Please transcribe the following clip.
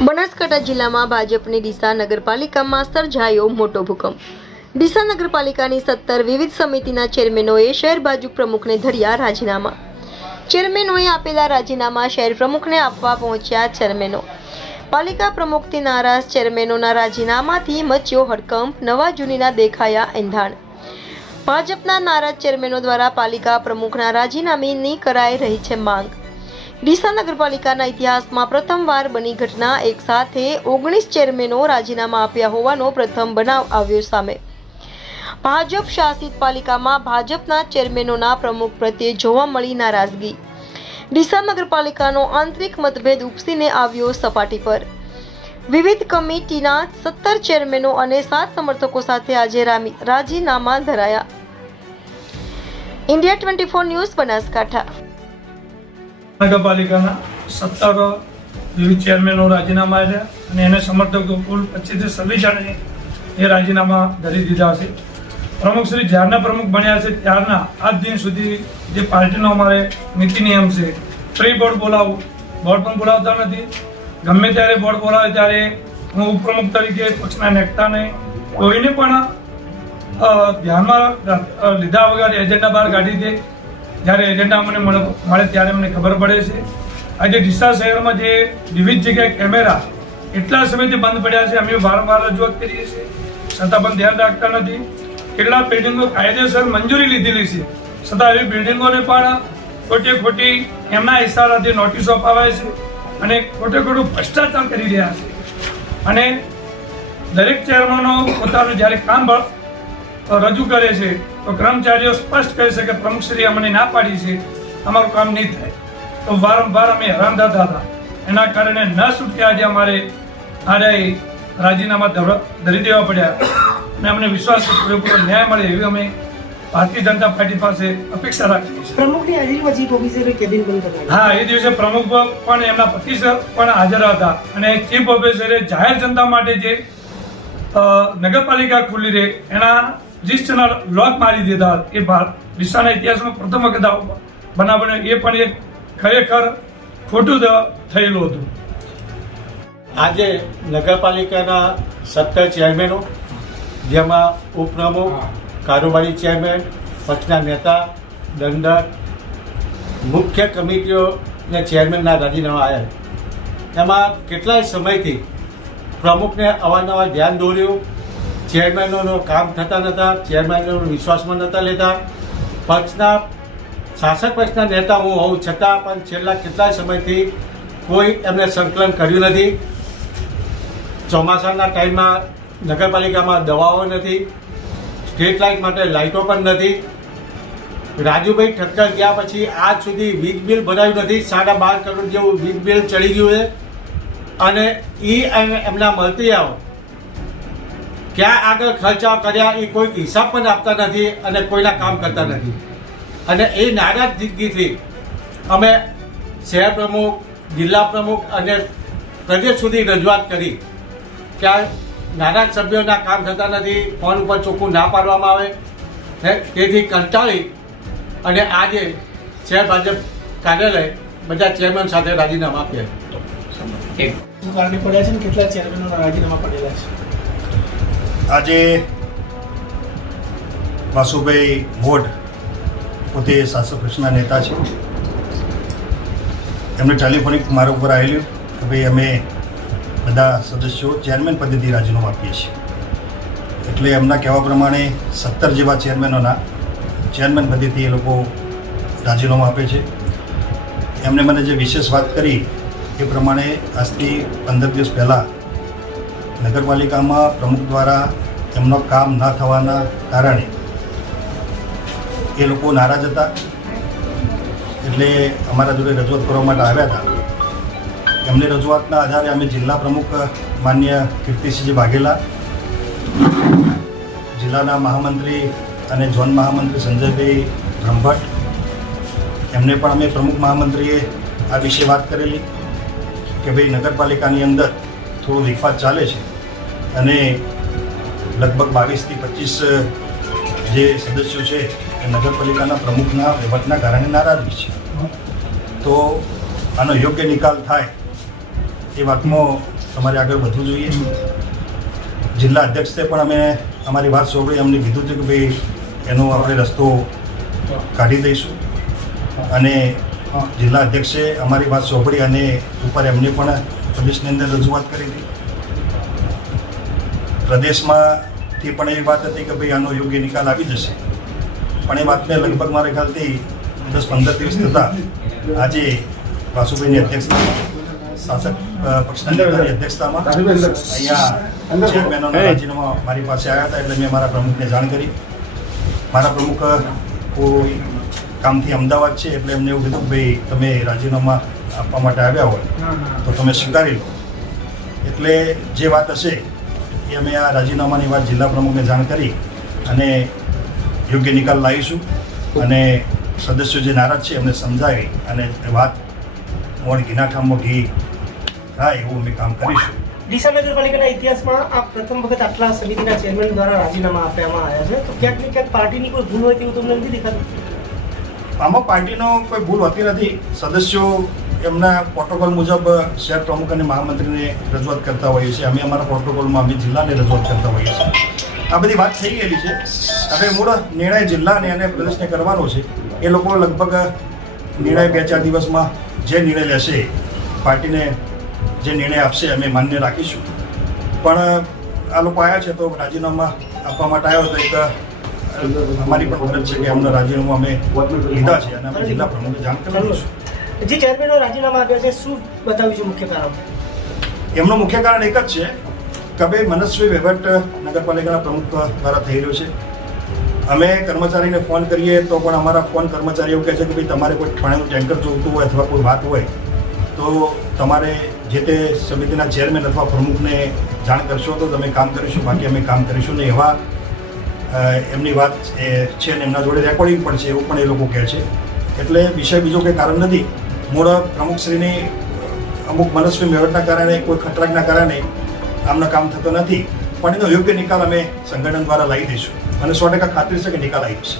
બનાસકાંઠા જિલ્લામાં ભાજપની ડીસા નગરપાલિકામાં સર્જાયો મોટો ભૂકંપ। ડીસા નગરપાલિકાની 17 વિવિધ સમિતિના ચેરમેનોએ શહેર ભાજપ પ્રમુખને ધર્યા રાજીનામા। ચેરમેનોએ આપેલા રાજીનામા શહેર પ્રમુખને આપવા પહોંચ્યા ચેરમેનો। પાલિકા પ્રમુખથી નારાજ ચેરમેનોના રાજીનામાથી મચ્યો હડકંપ, નવા જૂનીના દેખાયા એંધાણ। ભાજપના નારાજ ચેરમેનો દ્વારા પાલિકા પ્રમુખના રાજીનામાની કરાઈ રહી છે માંગ। ડીસા નગરપાલિકાના ઇતિહાસમાં પ્રથમવાર બની ઘટના। એક સાથે 19 ચેરમેનો રાજીનામા આપ્યા હોવાનો પ્રથમ બનાવ આવ્યો સામે। ભાજપ શાસિત પાલિકામાં ભાજપના ચેરમેનોના પ્રમુખ પ્રત્યે જોવા મળી નારાજગી। ડીસા નગરપાલિકાનો આંતરિક મતભેદ ઉપસીને આવ્યો સપાટી પર। વિવિધ કમિટીના 17 ચેરમેનો અને 7 સમર્થકો સાથે આજે રાજીનામા ધરાયા। India 24 news Banaskantha. નગરપાલિકાના 17 વિવિધ ચેરમેનો રાજીનામા આપ્યા અને એને સમર્થકો કુલ 25 થી 26 જણાએ એ રાજીનામા ધરી દીધા છે। પ્રમુખ શ્રી જ્યારના પ્રમુખ બન્યા છે ત્યારના આજ દિન સુધી જે પાર્ટીનો અમારે નીતિ નિયમ છે, પ્રી બોર્ડ બોલાવું, બોર્ડ પણ બોલાવતા નથી। ગમે ત્યારે બોર્ડ બોલાવે ત્યારે હું ઉપપ્રમુખ તરીકે પક્ષના નેતાને કોઈને પણ ધ્યાનમાં લીધા વગર એજન્ડા બહાર કાઢી દે। જ્યારે એજન્ડા મને મળે ત્યારે મને ખબર પડે છે। આજે ડીસા શહેરમાં જે વિવિધ જગ્યાએ કેમેરા એટલા સમયથી બંધ પડ્યા છે, અમે વારંવાર રજૂઆત કરીએ છીએ, છતાં પણ ધ્યાન રાખતા નથી। કેટલા બિલ્ડિંગો કાયદેસર મંજૂરી લીધેલી છે, છતાં એવી બિલ્ડિંગોને પણ ખોટી એમના ઇશારાથી નોટિસો અપાવાય છે અને ખોટું ભ્રષ્ટાચાર કરી રહ્યા છે। અને દરેક ચેરમેનો પોતાનું જ્યારે કામ રજૂ કરે છે તો કર્મચારીઓ સ્પષ્ટ કહે છે કે પ્રમુખશ્રી અમને ના પાડી છે, અમારું કામ નહીં થાય। તો વારંવાર અમે હેરાન થતા હતા। એના કારણે ન છૂટકે આજે અમારે રાજીનામા ધરી દેવા પડ્યા અને અમને વિશ્વાસ છે પૂરેપૂરો ન્યાય મળે એવી અમે ભારતીય જનતા પાર્ટી પાસે અપેક્ષા રાખીએ છીએ। પ્રમુખની હાજરીમાં ચીફ ઓફિસરે કેબિન બંધ કરાવી। હા, એ દિવસે પ્રમુખ પણ એમના પતિ પણ હાજર હતા અને ચીફ ઓફિસરે જાહેર જનતા માટે જે નગરપાલિકા ખુલ્લી રહે એના રજિસ્ટરના લોક મારી દીધા। એ ડીસાના ઇતિહાસમાં પ્રથમ વખત બનાવ બન્યો। એ પણ એક ખરેખર ખોટું થયેલું હતું। આજે નગરપાલિકાના 17 ચેરમેનો, જેમાં ઉપપ્રમુખ, કારોબારી ચેરમેન, પક્ષના નેતા, દંડક, મુખ્ય કમિટીઓને ચેરમેનના રાજીનામા આવ્યા। એમાં કેટલાય સમયથી પ્રમુખને અવારનવાર ધ્યાન દોર્યું, ચેરમેનોનું કામ થતા નહોતા, ચેરમેનોનો વિશ્વાસમાં નહોતા લેતા। પક્ષના શાસક પક્ષના નેતા હું હોઉં છતાં પણ છેલ્લા કેટલાય સમયથી કોઈ એમને સંકલન કર્યું નથી। ચોમાસાના ટાઈમમાં નગરપાલિકામાં દવાઓ નથી, સ્ટ્રીટ લાઇટ માટે લાઇટો પણ નથી। રાજુભાઈ ઠક્કર ગયા પછી આજ સુધી વીજ બિલ ભરાયું નથી। 12.5 કરોડ જેવું વીજ બિલ ચડી ગયું છે અને એમના મંત્રીઓ ક્યાં આગળ ખર્ચા કર્યા એ કોઈ હિસાબ પણ આપતા નથી અને કોઈના કામ કરતા નથી। અને એ નારાજગીથી અમે શહેર પ્રમુખ, જિલ્લા પ્રમુખ અને પ્રદેશ સુધી રજૂઆત કરી કે આ નારાજ સભ્યોના કામ થતા નથી, ફોન ઉપર ચોખ્ખું ના પાડવામાં આવે। તેથી કંટાળી અને આજે શહેર ભાજપ કાર્યાલય બધા ચેરમેન સાથે રાજીનામા આપ્યા। શું કારણે પડ્યા છે ને કેટલા ચેરમેનોના રાજીનામા પડેલા છે? આજે વાસુભાઈ મોઢ પોતે શાસક પક્ષના નેતા છે, એમને ટેલિફોનિક મારા ઉપર આવેલું કે ભાઈ અમે બધા સદસ્યો ચેરમેન પદેથી રાજીનામું આપીએ છીએ। એટલે એમના કહેવા પ્રમાણે 17 જેવા ચેરમેનોના ચેરમેન પદેથી એ લોકો રાજીનામું આપે છે। એમને મને જે વિશેષ વાત કરી એ પ્રમાણે આજથી 15 દિવસ પહેલાં નગરપાલિકામાં પ્રમુખ દ્વારા એમનો કામ ન થવાના કારણે એ લોકો નારાજ હતા। એટલે અમારા જોડે રજૂઆત કરવા માટે આવ્યા હતા। એમની રજૂઆતના આધારે અમે જિલ્લા પ્રમુખ માન્ય કીર્તિસિંહજી વાઘેલા, જિલ્લાના મહામંત્રી અને ઝોન મહામંત્રી સંજયભાઈ બ્રહ્મભટ્ટ, એમને પણ અમે પ્રમુખ મહામંત્રીએ આ વિશે વાત કરેલી કે ભાઈ નગરપાલિકાની અંદર થોડો વિખવાદ ચાલે છે અને લગભગ 22 થી 25 જે સદસ્યો છે એ નગરપાલિકાના પ્રમુખના વહીવટના કારણે નારાજગી છે। તો આનો યોગ્ય નિકાલ થાય એ વાતમાં તમારે આગળ વધવું જોઈએ. જિલ્લા અધ્યક્ષે પણ અમે અમારી વાત સાંભળી અમને કીધું હતું કે ભાઈ એનો આપણે રસ્તો કાઢી દઈશું અને જિલ્લા અધ્યક્ષે અમારી વાત સાંભળી અને ઉપર એમને પણ પ્રદેશની અંદર રજૂઆત કરી હતી. પ્રદેશમાંથી પણ એવી વાત હતી કે ભાઈ આનો યોગ્ય નિકાલ આવી જશે, પણ એ વાતને લગભગ મારે ખ્યાલથી 10-15 દિવસ થતાં આજે વાસુભાઈની અધ્યક્ષતામાં શાસક પક્ષના નેતાની અધ્યક્ષતામાં અહીંયા ચેરમેનોના રાજીનામા મારી પાસે આવ્યા હતા. એટલે મેં મારા પ્રમુખને જાણ કરી. મારા પ્રમુખ કોઈ કામથી અમદાવાદ છે એટલે એમને એવું કીધું કે ભાઈ તમે રાજીનામા આપવા માટે આવ્યા હોય તો તમે સ્વીકારી લો. એટલે જે વાત હશે એ અમે આ રાજીનામાની વાત જિલ્લા પ્રમુખને જાણ કરી અને યોગ્ય નિકાલ લાવીશું અને સદસ્યો જે નારાજ છે એમને સમજાવી અને વાત મોડ ઘીના ઠામમાં ઘી થાય એવું અમે કામ કરીશું. ડીસા નગરપાલિકાના ઇતિહાસમાં આ પ્રથમ વખત આટલા સમિતિના ચેરમેન દ્વારા રાજીનામા આપવામાં આવ્યા છે, તો ક્યાંક ને ક્યાંક પાર્ટીની કોઈ ભૂલ હોય તેવું તમને નથી દેખાતું? આમાં પાર્ટીનો કોઈ ભૂલ હોતી નથી. સદસ્યો એમના પ્રોટોકોલ મુજબ શહેર પ્રમુખ અને મહામંત્રીને રજૂઆત કરતા હોઈએ છીએ. અમે અમારા પ્રોટોકોલમાં અમે જિલ્લાને રજૂઆત કરતા હોઈએ છીએ. આ બધી વાત થઈ ગયેલી છે. હવે મૂળ નિર્ણય જિલ્લાને અને પ્રદેશને કરવાનો છે. એ લોકો લગભગ નિર્ણય 2-4 દિવસમાં જે નિર્ણય લેશે પાર્ટીને જે નિર્ણય આપશે અમે માન્ય રાખીશું. પણ આ લોકો આવ્યા છે તો રાજીનામા આપવા માટે આવ્યો તો એક અમારી પણ ફરજ છે કે એમનો રાજીનામું અમે લીધા છે અને અમે જિલ્લા પ્રમુખને જાણ કરવાનું છે. જે ચેરમેનો રાજીનામા આપ્યા છે શું બતાવ્યું છે મુખ્ય કારણ? એમનું મુખ્ય કારણ એક જ છે કે ભાઈ મનસ્વી વહીવટ નગરપાલિકાના પ્રમુખ દ્વારા થઈ રહ્યો છે. અમે કર્મચારીને ફોન કરીએ તો પણ અમારા ફોન કર્મચારી એવું કહે છે કે ભાઈ તમારે કોઈ પાણીનું ટેન્કર જોઈતું હોય અથવા કોઈ વાત હોય તો તમારે જે તે સમિતિના ચેરમેન અથવા પ્રમુખને જાણ કરશો તો તમે કામ કરીશું, બાકી અમે કામ કરીશું નહીં. એવા એમની વાત છે ને એમના જોડે રેકોર્ડિંગ પણ છે એવું પણ એ લોકો કહે છે. એટલે વિષય બીજો કંઈ કારણ નથી. મૂળ પ્રમુખશ્રીની અમુક મનસ્વી વહીવટના કારણે કોઈ ખટરાકના કારણે આમનો કામ થતો નથી, પણ એનો યોગ્ય નિકાલ અમે સંગઠન દ્વારા લાવી દઈશું અને 100% ખાતરી છે કે નિકાલ આવી જશે.